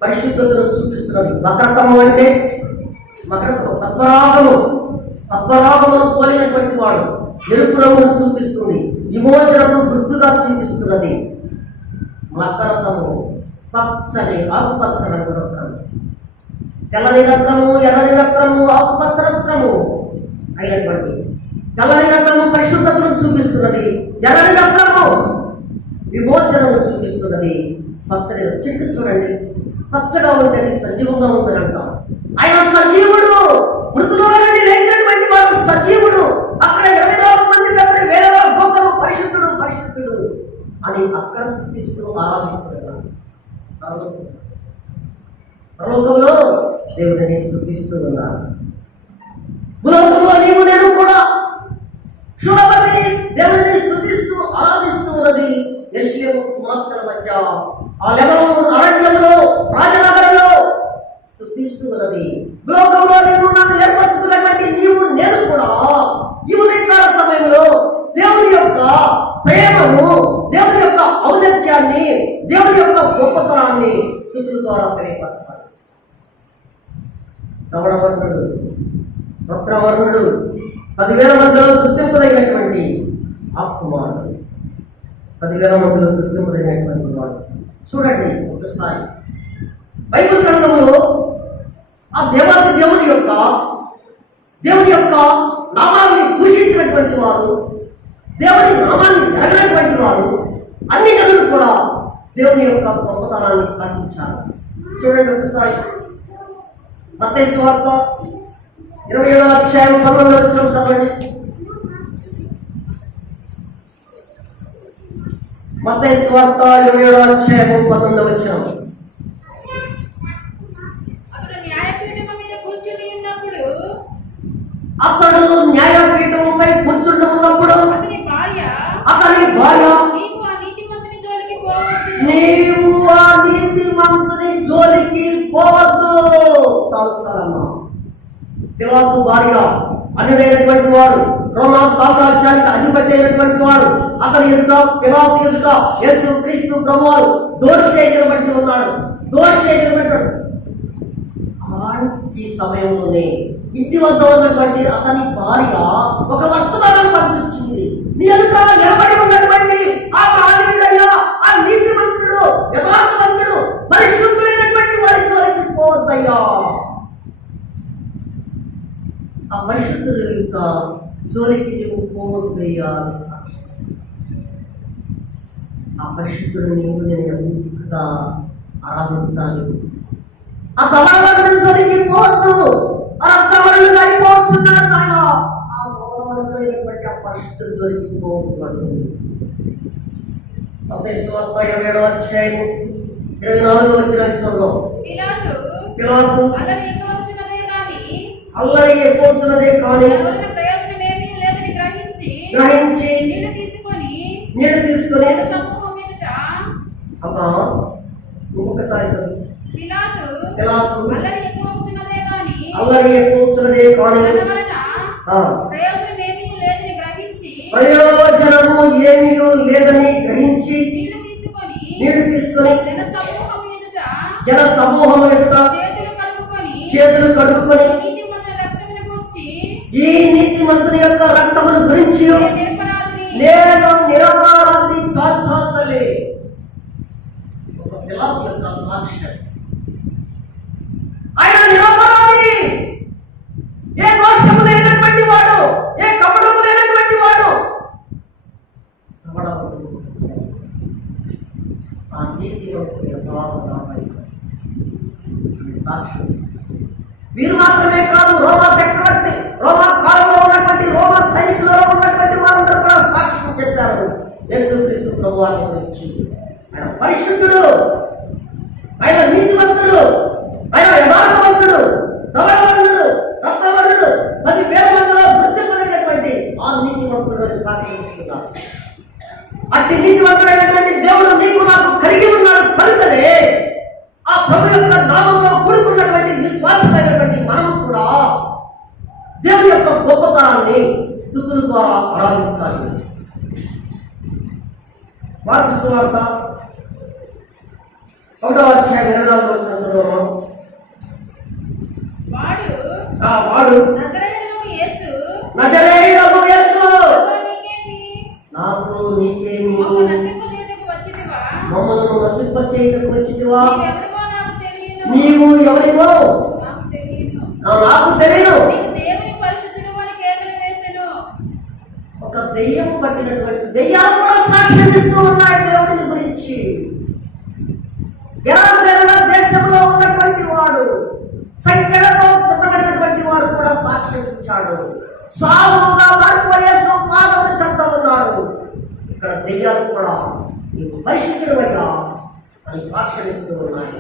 పరిశుద్ధతను చూపిస్తున్నది. మకరతము అంటే పద్మరాగమును పోలినటువంటి వాడు ఎరుపు రంగును చూపిస్తుంది. విమోచనకు గుర్తుగా చూపిస్తున్నది. మకరతము పచ్చని ఆకుపచ్చ రంగు రత్నము, తెల్లని రత్నము, ఎర్రని రత్నము, ఆకుపచ్చ రత్నము అయినటువంటి తెల్లని రత్నము పరిశుద్ధతను చూపిస్తున్నది. ఎర్రని రత్నము విమోచనను చూపిస్తున్నది. పచ్చని చెట్టు చూడండి, పచ్చగా ఉంటుంది, సజీవంగా ఉందని అంటాం. ఆయన సజీవుడు, మృతుల నుండి లేచినటువంటి వాడు సజీవుడు. అక్కడ 24 మంది పెద్దలు వేల గోతలు పరిశుద్ధుడు పరిశుద్ధుడు అని అక్కడ స్థుతిస్తూ ఆరాధిస్తున్నారు. పరలోకంలో దేవుడిని స్థుతిస్తూ ఉన్నారు. భూలోకంలో నీవు నేను కూడా చూడబడి దేవుడిని స్థుతిస్తూ ఆరాధిస్తూ ఉన్నది. యెరూషలేము కుమార్తెల మధ్య ఆ లెబనోను అరణ్యంలో, రాజనగరంలో స్థుతిస్తూ ఉన్నది. భూలోకంలో నీవు నన్ను ఏర్పరచుకున్నటువంటి నీవు నేను కూడా ఈ ఉదయకాల సమయంలో దేవుని యొక్క ప్రేమను, దేవుని యొక్క ఔన్నత్యాన్ని, దేవుని యొక్క గొప్పతనాన్ని స్థుతుల ద్వారా తెలియపరచాలి. ధవళవర్ణుడు, రత్నవర్ణుడు, 10,000 మందిలో గుర్తింపుదైనటువంటి ఆ కుమారుడు, 10,000 మందిలో గుర్తింపుదైనటువంటి వాడు. చూడండి ఒకసారి బైబిల్ గ్రంథంలో ఆ దేవాది దేవుని యొక్క నామాన్ని దూషించినటువంటి వారు, దేవుని నామాన్ని ఎరగినటువంటి వారు, అన్ని జనులు కూడా దేవుని యొక్క గొప్పతనాన్ని సాధించారు. చూడండి ఒకసారి మత్తయి సువార్త 27వ అధ్యాయం 19వ వచనం చదవండి. మత్తయి సువార్త 27వ అధ్యాయం 19వ వచనం. అతడు న్యాయపీఠము మీద కూర్చుని ఉన్నప్పుడు అతని భార్య నీవు ఆ నీతిమంతుని జోలికి పోవద్దు. చాలమ్మా. పిలాతు భార్య అన్యుడైనటువంటి వాడు, రోమా సామ్రాజ్యానికి అధిపతి అయినటువంటి వాడు, అతని ఎదుట, పిలాతు ఎదుట యేసు క్రీస్తు ప్రభువారు దోషి అయినటువంటి ఉన్నాడు. ఈ సమయంలోనే ఇంటి వద్ద ఉన్నటువంటి అతని భార్య ఒక వర్తమానం పంపించింది. నీ ఎదుట నిలబడి ఉన్నటువంటి ఆ మహనీయుడయ్యా, ఆ నీతిమంతుడు, యథార్థవంతుడు, పరిశుద్ధుడైనటువంటి వారితో పోవద్దయ్యా. ఆ పరిశుద్ధుల యొక్క జోలికి నువ్వు పోవద్దయ్యా. ఆ పరిశుద్ధుడు నీవు నేను ఎంతగా ఆరాధించాలి. ఆ ధవళవర్ణుడి జోలికి పోవద్దు. ఆ రక్తవర్ణుడు అయిపోతున్నాడు ఆయన. ఆ ధవళవర్ణుడు అయినటువంటి ఆ పరిశుద్ధుడి జోలికి పోవద్దు. మత్తయి సువార్త 27వ అధ్యాయం 24వ వచనాన్ని చదువుదాం. పిలాతు అల్లరి ఎక్కువచ్చున్నదే కానీ ప్రయోజనమేమీ లేదని గ్రహించి నీళ్లు తీసుకొని అమ్మా ఇంకొకసారి చదువు. పిలాతు అల్లరి ఎక్కువచ్చున్నదే కానీ ప్రయోజనము ఏమీ లేదని గ్రహించి నీళ్లు తీసుకొని జన సమూహము ఎదుట చేతులు కడుక్కొని ఈ నీతిమంతుని యొక్క రక్తమును గురించి నేను నిరపరాధిని చాచాతలే. ఒక పిలాతు యొక్క సాక్ష్యం. ఆయన నిరపరాధి, ఏ దోషము లేనటువంటి వాడు, ఏ కపటము లేనటువంటి వాడు. ఆ నీతిమంతుని యొక్క సాక్ష్యం. వీరు మాత్రమే కాదు, రోమా చక్రవర్తి, రోమా కాలంలో ఉన్నటువంటి రోమా సైనికులలో ఉన్నటువంటి వారందరూ కూడా సాక్ష్యం చెప్పారు యేసుక్రీస్తు ప్రభువాని గురించి. ఆయన పరిశుద్ధుడు, ఆయన నీతివంతుడు, ఆయన యథార్థవంతుడు, ధవళవర్ణుడు, రక్తవర్ణుడు, 10,000 మందిలో గుర్తింపదైనటువంటి ఆ నీతివంతుడు అని సాక్ష్యం ఇస్తున్నారు. ప్రభు యొక్క నామంలో కూడుకున్నటువంటి విశ్వాసమైనటువంటి మనము కూడా దేవుని యొక్క గొప్పతనాన్ని స్తుతుల ద్వారా ఆరాధించాలి. మార్కు సువార్త 1వ అధ్యాయం 24వ వచనం చదువుదాం. వాడు నజరేయుడగు యేసు నజరేయుడగు యేసు నీకేమి నాకు నీకేమి మమ్ము నశింపజేయుటకు వచ్చితివా? మమ్మలను నశింపచేయుటకు వచ్చితివా? నీవెవరివో నాకు తెలియను. నీవు ఎవరివో నాకు తెలియను. నాకు తెలియను. నీవు దేవుని పరిశుద్ధుడు అని కేకలు వేసెను. ఒక దెయ్యం పట్టినటువంటి దెయ్యాలు కూడా సాక్ష్యం ఇస్తూ ఉన్నాయి దేవుని గురించి. గెరాసేన దేశంలో ఉన్నటువంటి వాడు, సంఖ్యలతో చుట్టబడినటువంటి వాడు కూడా సాక్ష్యం ఇచ్చాడు. సావుగా మారిపోయేసు పాదము చెంత ఉన్నాడు. ఇక్కడ దెయ్యాలు కూడా నీవు పరిశుద్ధుడు అయ్యా అని సాక్ష్యం ఇస్తూ ఉన్నాయి.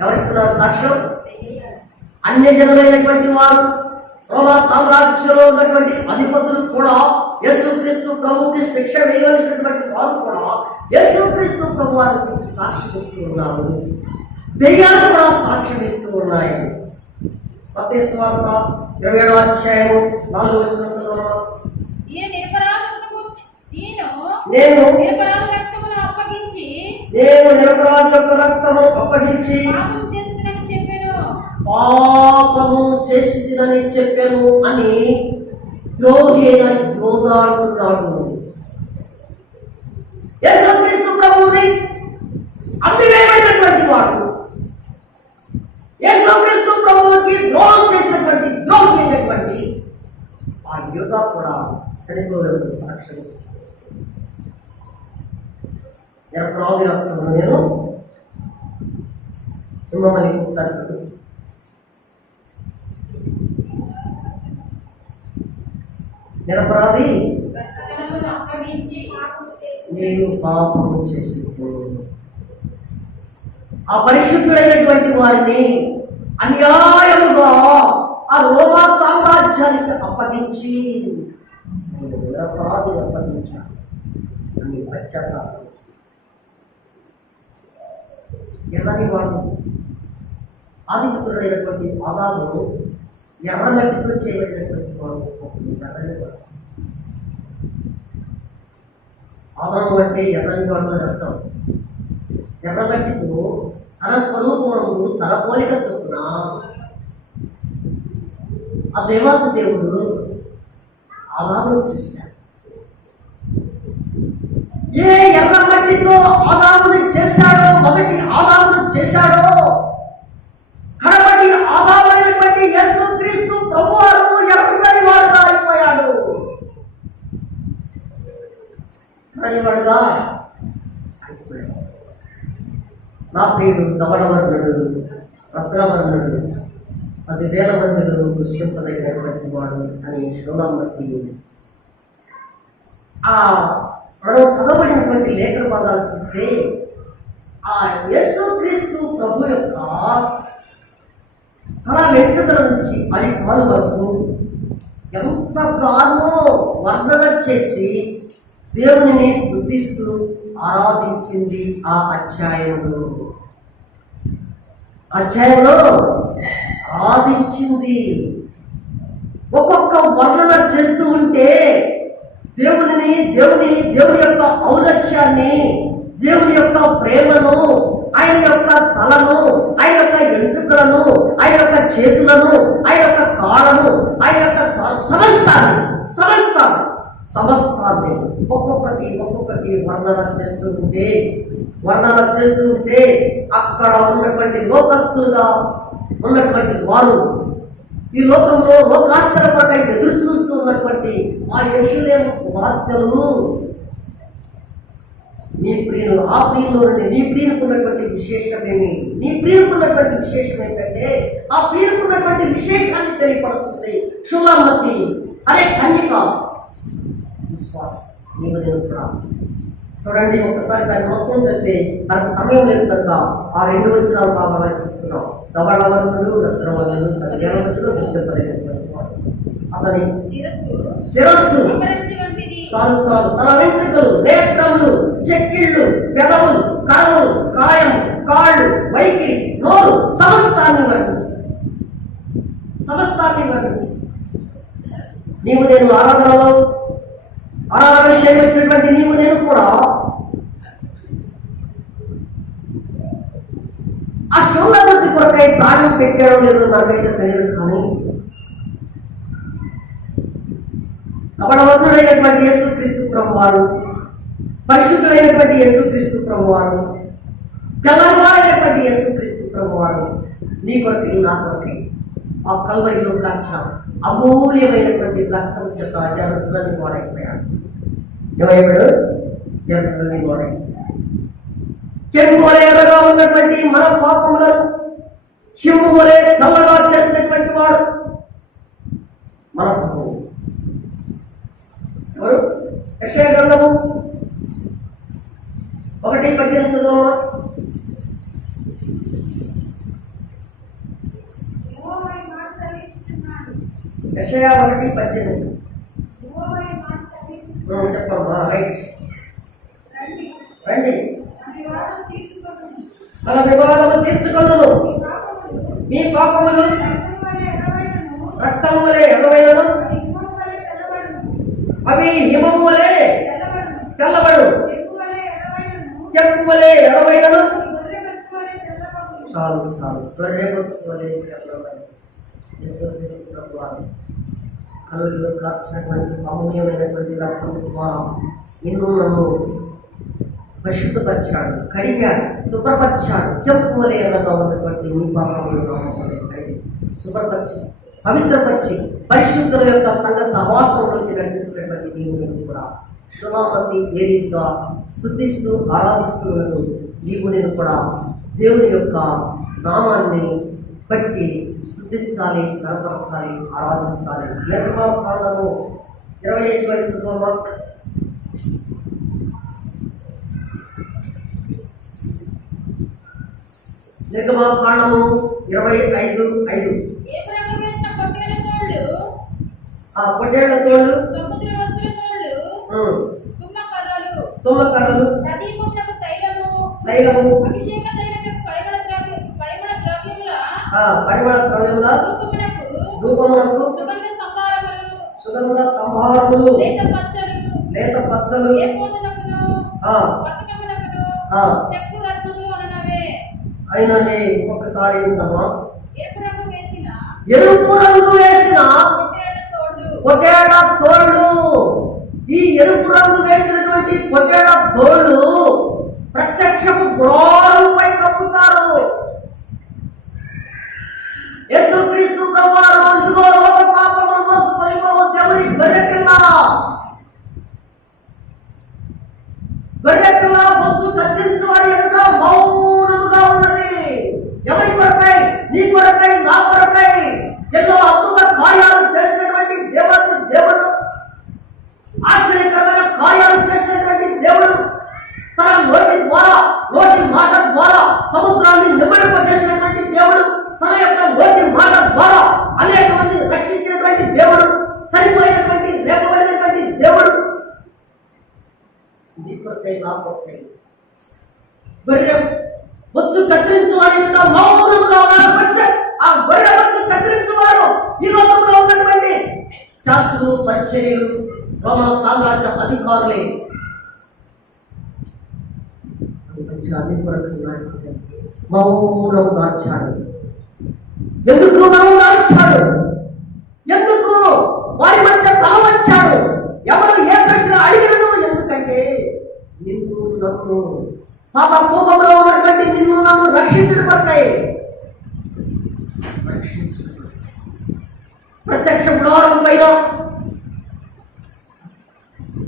ఎవరిస్తున్నారు సాక్ష్యం? అన్యజనులైనటువంటి వారు, రోమా సామ్రాజ్యంలో ఉన్నటువంటి అధిపతులు కూడా యేసుక్రీస్తు ప్రభువుకి శిక్ష వేయవలసినటువంటి వారు కూడా యేసుక్రీస్తు ప్రభు వారి గురించి సాక్ష్యం ఇస్తూ ఉన్నారు. దెయ్యాలు కూడా సాక్ష్యం ఇస్తూ ఉన్నాయి. మత్తయి సువార్త 27వ అధ్యాయం 4వ వచనం చదవండి. ఈయన నిరపరాధులకు నేను నిరపరాధ రక్తమును అప్పగించి నిరపరాధి యొక్క రక్తము అప్పగించి పాపం చేసిందని చెప్పాను. పాపము చేసిందని చెప్పాను అని ద్రోహి అయిన యోధా అంటున్నాడు. యేసుక్రీస్తు ప్రభువుని అమ్మివేయబడినటువంటి వాడు, యేసుక్రీస్తు ప్రభువుకి ద్రోహం చేసినటువంటి ద్రోహి అయినటువంటి ఆ యోధా కూడా చనిపోవడానికి సాక్ష్యం. నిరపరాధి రక్తము నేను మిమ్మల్ని ఒకసారి చదువు. నిరపరాధి రక్తమును అప్పగించి నేను పాపము చేసి ఆ పరిశుద్ధుడైనటువంటి వారిని అన్యాయముగా ఆ రోమా సామ్రాజ్యానికి అప్పగించి నిరపరాధి అప్పగించాను అని పశ్చాత్తాపం. ఎర్రని వాడు ఆదిపుత్రుడైనటువంటి ఆదాము ఎర్రమట్టితో చేయబడినటువంటి వాడు. ఎర్రని వాడు ఆదాము అంటే ఎర్రని వాడు అని అర్థం. ఎర్రమట్టితో తన స్వరూపమును తన పోలిక చొప్పున ఆ దేవాది దేవుడు ఆదామును చేశాడు. ఏ ఎర్రమట్టితో ఆదాముని చేశాడో, మొదటి ఆదామును చేశాడో, కడపటి ఆదామైనటువంటి యేసుక్రీస్తు ప్రభువారు ఎర్రని వాడుగా అయిపోయాడు. వాడుగా అయిపోయాడు. నా ప్రియుడు ధవళవర్ణుడు, రత్నవర్ణుడు, 10,000 మందిలో దృష్టించదగినటువంటి వాడు అని శివమూర్తి మనం చదవబడినటువంటి లేఖన భాగాలు చూస్తే ఆ యేసుక్రీస్తు ప్రభు యొక్క తల వెంట్రుకల నుంచి అరికాలు వరకు ఎంతగానో వర్ణన చేసి దేవునిని స్తుతిస్తూ ఆరాధించింది ఆ అధ్యాయంలో ఆరాధించింది. ఒక్కొక్క వర్ణన చేస్తూ ఉంటే దేవుని యొక్క ఔన్నత్యాన్ని, దేవుని యొక్క ప్రేమను, ఆయన యొక్క తలను, ఆయన యొక్క వెంట్రుకలను, ఆయన యొక్క చేతులను, ఆయన యొక్క కాళ్ళను, ఆయన యొక్క సమస్తాన్ని ఒక్కొక్కటి వర్ణన చేస్తూ ఉంటే అక్కడ ఉన్నటువంటి లోకస్తులుగా ఉన్నటువంటి వారు, ఈ లోకంలో లోకాశ్చర్య కొరకై ఎదురు చూస్తూ ఉన్నటువంటి ఆ యెరూషలేము కుమార్తెలు నీ ప్రియులు, ఆ ప్రియుల్లో నుండి నీ ప్రియుకున్నటువంటి విశేషమేమి, నీ ప్రియుకున్నటువంటి విశేషం ఏంటంటే ఆ ప్రియుకున్నటువంటి విశేషాన్ని తెలియపరుస్తుంది. శుభమతి అనే కన్యక విశ్వాస నీవు కూడా చూడండి. ఒకసారి దాన్ని మొత్తం చదివితే మనకు సమయం లేదు కనుక ఆ 2 వచనాలు బాగా తీసుకున్నాం. ధవళవర్ణుడు, రత్నవర్ణుడు, 10,000 మందిలో గుర్తింపలేనటువంటి వాడు. అతని శిరస్సు చాలు తన వెంట్రుకలు, నేత్రములు చెక్కిళ్ళు, పెదవులు, కరములు, కాయము, కాళ్ళు, వైఖరి, నోరు సమస్తాన్ని వర్ణించు. సమస్తాన్ని వర్ణించు. నీవు నేను ఆరాధన చేయవచ్చినటువంటి నీవు నేను కూడా ఆ శూన్యవృత్తి కొరకై ప్రాణం పెట్టాడో లేదో మనకైతే తెలియదు. కానీ కపటవంతుడైనటువంటి యేసుక్రీస్తు ప్రభువారు, పరిశుద్ధుడైనటువంటి యేసుక్రీస్తు ప్రభువారు, తెల్లవారైనటువంటి యేసుక్రీస్తు ప్రభువారు నీ కొరకై నా కొరకై ఆ కల్వరిలో కాచాడు. అమూల్యమైనటువంటి రక్తం చేత జరుగుతుందని గోడైపోయాడు. ఏమయ్యాడు? జరుగుతుందని గోడైపోయాడు. చెంపు వలె ఎర్రగా ఉన్నటువంటి మన పాపములను చెంపు వలె చల్లగా చేసినటువంటి వాడు మన ప్రభువు. ఎవరు? యెషయా గ్రంథము 1:18 చదువు. యెషయా 1:18 చెప్పమ్మా. రైట్, రండి. మన వివాదము తీర్చుకొనును, మీ పాపములు రక్తము వలె ఎర్రవైనను, అవి హిమము వలె తెల్లబడు, చెంపు వలె ఎర్రవైనను. చాలు చాలు. గొర్రెబొచ్చు వలె తెల్లబడు. యేసుక్రీస్తు ప్రభువారు కలుగులో కార్చినటువంటి అమూల్యమైనటువంటి రక్తము ద్వారా నిన్ను నన్ను పరిశుద్ధపరిచాడు, కడిగాడు, శుభ్రపరిచాడు. చెంపు వలె ఎర్రగా ఉన్నటువంటి నీ పాపములు కడిగి శుభ్రపరిచి పవిత్రపరిచి పరిశుద్ధుల యొక్క సంఘ సహవాసంలోకి నడిపించినటువంటి నీవు నేను కూడా శుభామంది ఏ రీతిగా స్తుతిస్తూ ఆరాధిస్తున్నట్టు నీవు నేను కూడా దేవుని యొక్క నామాన్ని బట్టి స్తుతించాలి, కనపరచాలి, ఆరాధించాలి. నిర్మాణము 25 నిర్గమాకాండము 25:5. ఆ పొట్టేళ్ల తోళ్ళు, తుమ్మకర్రలు, తైలము, పరిమళ ద్రవ్యముల ధూపమునకు, సుగంధ సంభారములు, లేత పచ్చలు, అయినండి. ఒక్కొక్కసారి ఏంటమ్మా? ఎరుపు రంగు వేసిన పొట్టేళ్ల తోళ్ళు. ఈ ఎరుపు రంగు వేసినటువంటి పొట్టేళ్ల తోళ్ళు ప్రత్యక్షపు గుడారంపై కప్పుతారు. యేసుక్రీస్తు ప్రభువారు ఇదిగో లోక పాపమును మోసుకొని పోవు దేవుని గొర్రెపిల్ల, గొర్రెపిల్ల బొచ్చు కత్తిరించు వారి ఎదుట మౌనముగా ఉన్నది. ఎవరి కొరకై? నీ కొరకై, నా కొరకై. ఎన్నో అద్భుత కార్యాలు చేసినటువంటి దేవుడు, ఆశ్చర్యకరమైన కార్యాలు చేసినటువంటి దేవుడు తన నోటి ద్వారా, నోటి మాట ద్వారా సముద్రాన్ని నిమ్మడింపజేసినటువంటి దేవుడు, తన యొక్క నోటి మాట ద్వారా అనేక మందిని రక్షించినటువంటి దేవుడు, సరిపోయినటువంటి లేకపోయినటువంటి దేవుడు. నీ కొరకై, నా కొరకై. గొర్రె బొచ్చు కత్తిరించు వారి మౌనముగా ఉన్నారు. ఆ గొర్రె బొచ్చు కత్తిరించు వారు ఈ లోకంలో ఉన్నటువంటి శాస్త్రులు, పరిచర్యలు, రోమా సామ్రాజ్య అధికారులే. అన్ని కొరకు మౌనము దాచాడు. ఎందుకు మౌనం దాచాడు? ఎందుకు వారి మధ్య తల వచ్చాడు? ఎవరు ఏ ప్రశ్న అడిగినను? ఎందుకంటే నిన్ను నన్ను పాప కోపంలో ఉన్నటువంటి నిన్ను నన్ను రక్షించడం కొరకై. ప్రత్యక్ష గుడారం పైన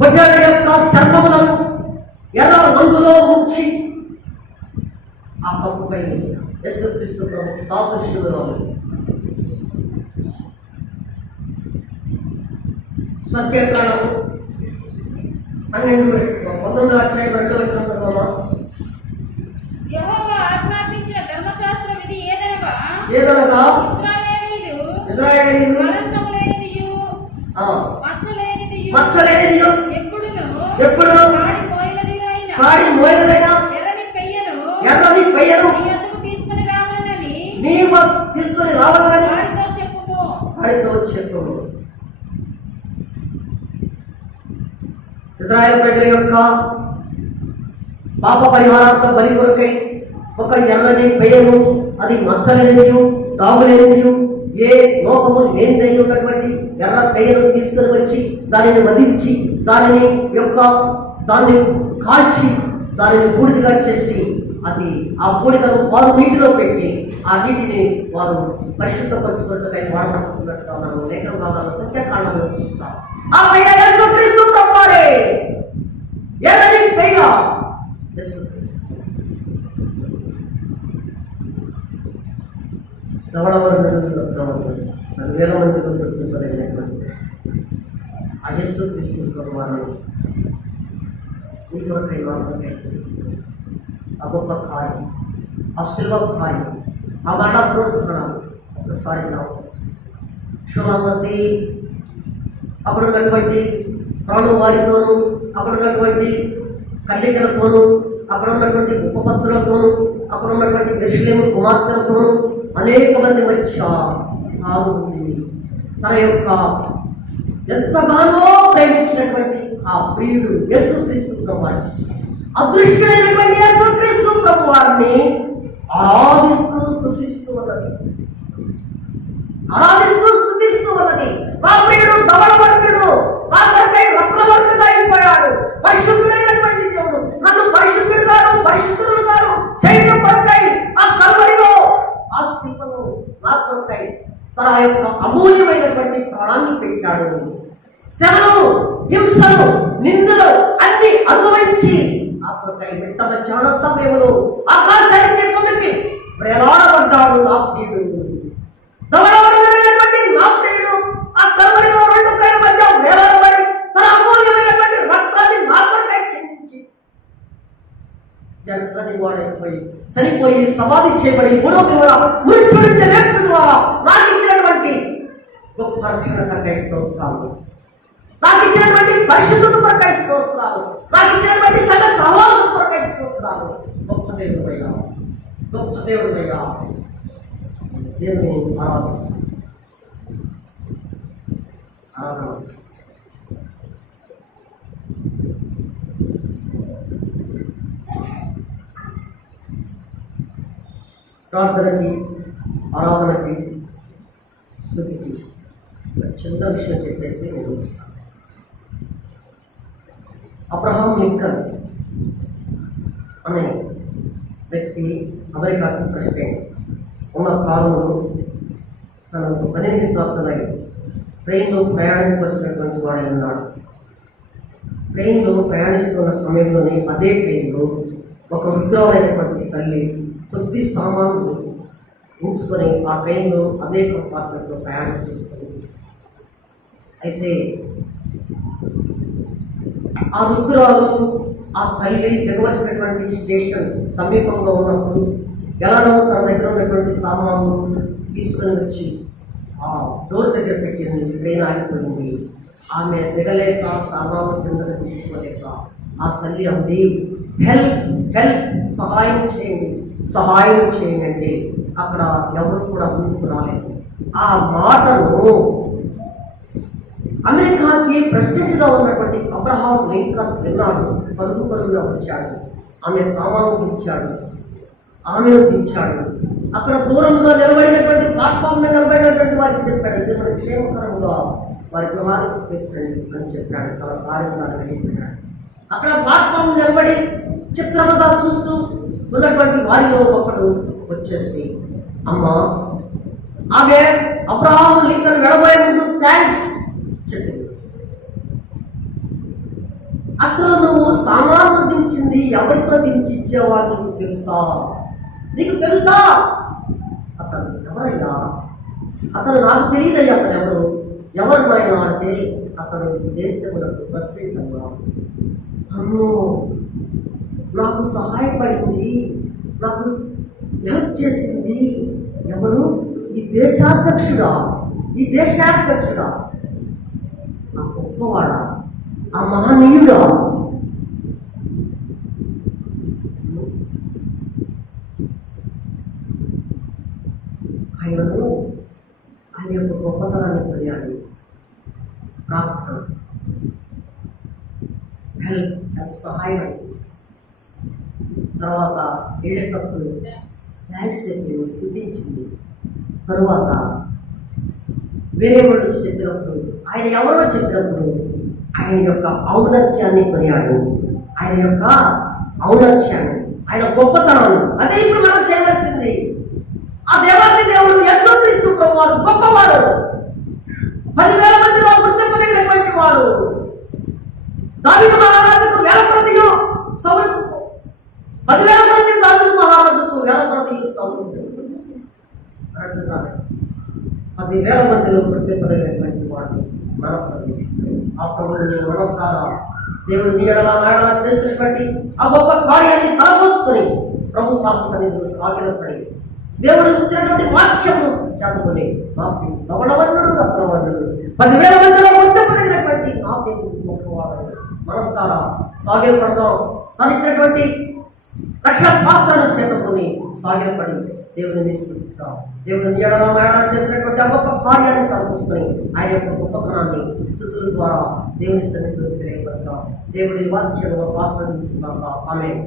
పొట్టేళ్ల యొక్క సర్వములను ఎర్ర రంగులో ముంచి ఆ కప్పుపై యేసుక్రీస్తు ప్రభు సాదృశ్యంలో సంఖ్యాకాండము 19వ అధ్యాయం 2వ వచనం చదవమా. యెహోవా ఆజ్ఞాపించిన ధర్మశాస్త్ర విధి ఏదనగా ఇశ్రాయేలీయులు కళంకము లేనిదియు మచ్చలేనిదియు ఎప్పుడును కాడి మోయదైనా ఎర్రని పెయ్యను ఎర్రని పెయ్యను నీ యొద్దకు తీసుకుని రావాలని నీ తీసుకుని రావాలని వారితో చెప్పుము. వారితో చెప్పుము. ఇశ్రాయేలు ప్రజల యొక్క పాప పరిహారార్థ బలి కొరకై ఒక ఎర్రని పెయ్యను, అది మచ్చలేనిది, డాగులేనిది, ఏ లోపము లేనిదైనటువంటి ఎర్ర పెయ్యను తీసుకుని వచ్చి దానిని వధించి దాన్ని కాల్చి దానిని బూడిదగా చేసి అది ఆ బూడిదను వారు నీటిలో పెట్టి ఆ నీటిని వారు పరిశుద్ధపరచుకున్నట్టుగా వాడబడుతున్నట్టుగా మనం లేఖన భాగాల్లో సంఖ్యాకాండంలో చూస్తాం. ఆ పెయ్య యేసుక్రీస్తు ప్రభువారే. ఎర్రని పెయ్య యేసుక్రీస్తు. ధవళవర్ణుడు 10,000 మందిలో గుర్తింపదగినటువంటి ఆ యేసుక్రీస్తు ప్రభువారు ఈ కొరకై మార్గం చేస్తుంది. ఆ గొప్ప కార్యం, ఆ శిల్వ కార్యం, ఆ మరణ పునరుద్ధరణ ఒకసారి శుభమతి అక్కడ ఉన్నటువంటి ప్రాణు వారితోనూ, అక్కడ ఉన్నటువంటి కన్యకలతోనూ, అక్కడ ఉన్నటువంటి ఉపపత్తులతోనూ, అక్కడ ఉన్నటువంటి యెరూషలేము కుమార్తెలతోనూ అనేక మంది మధ్య పాల్గొంది. తన యొక్క ఎంతగానో ప్రేమించినటువంటి ఆ ప్రియుడు యేసుక్రీస్తు ప్రభువారు, అదృశ్యుడైనటువంటి యేసుక్రీస్తు ప్రభువారిని ఆరాధిస్తూ స్తుతిస్తూ ఉన్నది. మా ప్రియుడు ధవళవర్ణుడు, మా కొరకై రత్నవర్ణుగా అయిపోయాడు. పరిశుద్ధుడైనటువంటి దేవుడు నన్ను పరిశుద్ధుడుగాను చేయడం కొరకై ఆ కల్వరిలో, ఆ శిల్పను నా కొరకై తన యొక్క అమూల్యమైనటువంటి ప్రాణాన్ని పెట్టాడు. శ్రమలు, హింసలు, నిందలు అన్ని అనుభవించి ఆ కొరకై మిట్ట మధ్యాహ్న సమయంలో ఆకాశానికి భూమికి ప్రేరాడబడ్డాడు నా ప్రియుడు. ధవళవర్ణుడైనటువంటి నా ప్రియుడు ఆ కల్వరిలో 2 కైల మధ్య వేలాడబడి తన అమూల్యమైనటువంటి రక్తాన్ని నా కొరకై చెందించి జనని వాడైపోయి చనిపోయి సమాధి చేయబడి 3వ దినాన మృత్యు నుంచి లేచిన ద్వారా నాకు ఇచ్చినటువంటి గొప్ప రక్షణ కొరకై స్తోత్రాలు, నాకు ఇచ్చినటువంటి పరిశుద్ధత కొరకై స్తోత్రాలు, నాకు ఇచ్చినటువంటి సంఘ సహవాసం కొరకై స్తోత్రాలు. గొప్ప దేవుడయ్యా, గొప్ప దేవుడయ్యా. దేవుని ఆరాధన ప్రార్థనకి, ఆరాధనకి, స్తుతికి చిన్న విషయం చెప్పేసి నేను ముగిస్తాను. అబ్రహాం లింకన్ అనే వ్యక్తి అమెరికాకి ప్రెసిడెంట్ ఉన్న కాలంలో తనకు పని నిమిత్తార్థమై ట్రైన్లో ప్రయాణించవలసినటువంటి వాడై ఉన్నాడు. ట్రైన్లో ప్రయాణిస్తున్న సమయంలోనే అదే ట్రైన్లో ఒక వృద్ధులైనటువంటి తల్లి కొద్ది సామాన్లు ఉంచుకొని ఆ ట్రైన్లో అదే కంపార్ట్మెంట్లో ప్రయాణం చేస్తుంది. అయితే ఆ వృద్ధురాలు ఆ తల్లి దిగవలసినటువంటి స్టేషన్ సమీపంలో ఉన్నప్పుడు ఎలానో తన దగ్గర ఉన్నటువంటి సామాన్లు తీసుకొని వచ్చి ఆ డోర్ దగ్గర పెట్టింది. ట్రైన్ ఆగిపోయింది. ఆమె దిగలేక సామాన్లు కిందకు తీసుకోలేక ఆ తల్లి అంది, హెల్ప్ హెల్ప్, సహాయం చేయండి, సహాయం చేయండి అంటే అక్కడ ఎవరు కూడా ముందుకు రాలేదు. ఆ మాటను అమెరికాకి ప్రెసిడెంట్గా ఉన్నటువంటి అబ్రహాం లింకన్ విన్నాడు. పరుగుగా వచ్చాడు. ఆమె సామాను దించాడు, ఆమెను దించాడు. అక్కడ దూరంగా నిలబడినటువంటి ప్లాట్ఫామ్ మీద నిలబడినటువంటి వారికి చెప్పాడు, ఇది మన క్షేమకరంగా వారి గృహానికి తెచ్చండి అని చెప్పాడు. తన కార్యక్రమాన్ని వెళ్ళిపోయాడు. అక్కడ ప్లాట్ఫామ్ నిలబడి చిత్రముగా చూస్తూ ఉన్నటువంటి వారిలో ఒకడు వచ్చేసి, అమ్మా, ఆమె అబ్రహాం లింకన్ వెళ్ళబోయే ముందు థ్యాంక్స్ చెప్పింది. అసలు నువ్వు సామాను దించింది ఎవరితో దించిచ్చేవాడు నీకు తెలుసా? నీకు తెలుసా? అతను ఎవరైనా? అతను నాకు తెలియదయ్యా. అతను ఎవరినైనా అంటే అతను ఈ దేశములకు ప్రెసిడెంట్ అన్నా. అమ్మో, నాకు సహాయపడింది, నాకు హెల్ప్ చేసింది ఎవరు? ఈ దేశాధ్యక్షుడా, ఈ దేశాధ్యక్షుడా, ఆ గొప్పవాడా, ఆ మహనీయుడా? హెల్ప్ సహాయం. తర్వాత వెళ్ళేటప్పుడు థ్యాంక్స్ చెప్పింది, స్థుతించింది. తరువాత వేరే వాళ్ళు వచ్చి చెప్పినప్పుడు, ఆయన ఎవరో చెప్పినప్పుడు ఆయన యొక్క ఔన్నత్యాన్ని కొనియాడు. ఆయన యొక్క ఔన్నత్యాన్ని, ఆయన గొప్పతనాన్ని. అదే ఇప్పుడు మనం చేయవలసింది. ఆ దేవాది దేవుడు యేసుక్రీస్తు ప్రభువారు గొప్పవాడు, 10,000 మందిలో గుర్తింపదగినటువంటి వాడు. దావీదు మహారాజుకు వేల ప్రతియు సౌలుకు 10,000 మంది, దావీదు మహారాజుకు వేల ప్రతియు సౌలుకు అంటున్నారు. 10,000 మందిలో గుర్తింపదగినటువంటి వాడు మన ప్రభు. ఆ ప్రభుని మనసారా దేవుడు నీ ఎడలా మేడలా చేసినటువంటి ఆ గొప్ప కార్యాన్ని తలపోసుకొని ప్రభు పాద సన్నిధిలో సాగిలపడి దేవుడు ఇచ్చినటువంటి వాక్యము చేతకొని నాకు నవలవర్ణుడు రత్నవర్ణుడు 10,000 మందిలో గుర్తింపదగినటువంటి నా దేవుడు గొప్పవాడు. మనసారా సాగిలపడదాం. తను ఇచ్చినటువంటి రక్షణ పాత్రను చేతకొని సాగిలపడి దేవుని నిలుచుకుంటాం. దేవుడు ఎడలా మేడా చేసినటువంటి ఆ గొప్ప కార్యాన్ని తలపోసుకొని ఆయన యొక్క గొప్పతనాన్ని స్థుతుల ద్వారా దేవుని సన్నిధిలో తెలియబడతాం. దేవుడి వాక్యం ఆస్వాదించుకున్నాక ఆమేన్.